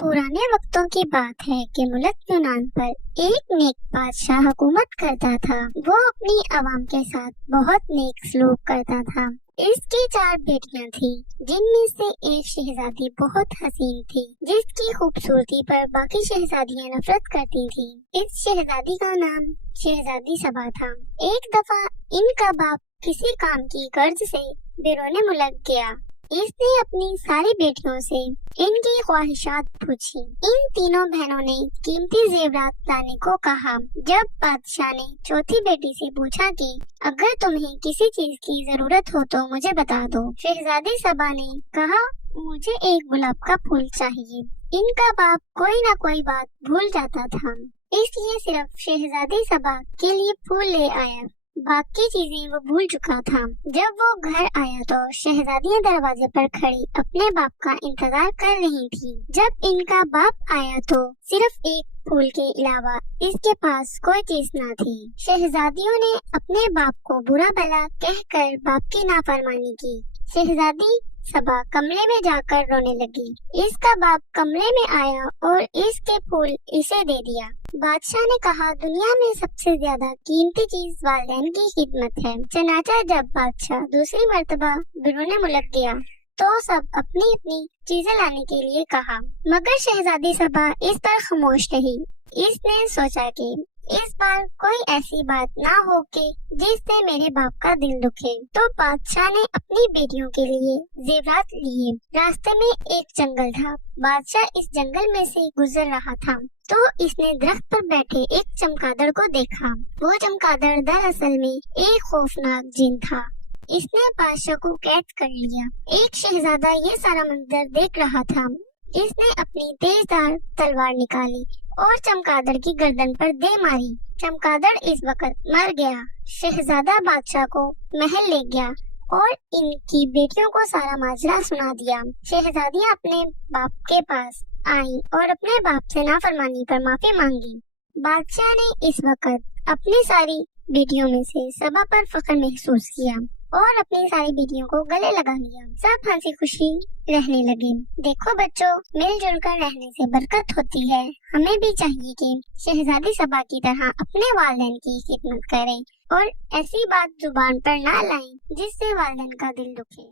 पुराने वक्तों की बात है कि मुल्क यूनान पर एक नेक बादशाह हुकूमत करता था। वो अपनी आवाम के साथ बहुत नेक सलूक करता था। इसकी 4 बेटियां थीं, जिनमें से एक शहजादी बहुत हसीन थी, जिसकी खूबसूरती पर बाकी शहजादियां नफरत करती थीं। इस शहजादी का नाम शहजादी सबा था। एक दफा इनका बाप किसी काम की गर्ज से बैरून मुल्क गया। इसने अपनी सारी बेटियों से इनकी ख्वाहिशात पूछी। इन तीनों बहनों ने कीमती जेवरात लाने को कहा। जब बादशाह ने चौथी बेटी से पूछा कि अगर तुम्हें किसी चीज की जरूरत हो तो मुझे बता दो, शहजादी सबा ने कहा, मुझे एक गुलाब का फूल चाहिए। इनका बाप कोई ना कोई बात भूल जाता था, इसलिए सिर्फ शहजादी सबा के लिए फूल ले आया। बाकी चीजें वो भूल चुका था। जब वो घर आया तो शहजादियां दरवाजे पर खड़ी अपने बाप का इंतजार कर रही थी। जब इनका बाप आया तो सिर्फ एक फूल के अलावा इसके पास कोई चीज न थी। शहजादियों ने अपने बाप को बुरा भला कहकर बाप की नाफरमानी की। शहजादी सबा कमरे में जाकर रोने लगी। इसका बाप कमरे में आया और इसके फूल इसे दे दिया। बादशाह ने कहा, दुनिया में सबसे ज्यादा कीमती चीज वालिदैन की खिदमत है। चनाचा जब बादशाह दूसरी मर्तबा बैरून मुल्क गया तो सब अपनी अपनी चीजें लाने के लिए कहा, मगर शहजादी सबा इस पर खामोश रही। इसने सोचा कि इस बार कोई ऐसी बात ना हो कि जिससे मेरे बाप का दिल दुखे। तो बादशाह ने अपनी बेटियों के लिए जेवरात लिए। रास्ते में एक जंगल था। बादशाह इस जंगल में से गुजर रहा था तो इसने दरख्त पर बैठे एक चमगादड़ को देखा। वो चमगादड़ दरअसल में एक खौफनाक जिन था। इसने बादशाह को कैद कर लिया। एक शहजादा ये सारा मंजर देख रहा था। इसने अपनी तेजधार तलवार निकाली और चमगादड़ की गर्दन पर दे मारी। चमगादड़ इस वक्त मर गया। शहजादा बादशाह को महल ले गया और इनकी बेटियों को सारा माजरा सुना दिया। शहजादियां अपने बाप के पास आई और अपने बाप से नाफरमानी पर माफी मांगी। बादशाह ने इस वक्त अपनी सारी बेटियों में से सबा पर फख्र महसूस किया और अपनी सारी बेटियों को गले लगा लिया। सब हंसी खुशी रहने लगे। देखो बच्चों, मिलजुल कर रहने से बरकत होती है। हमें भी चाहिए कि शहजादी सबा की तरह अपने वालिदैन की खिदमत करें और ऐसी बात जुबान पर ना लाएं जिससे वालिदैन का दिल दुखे।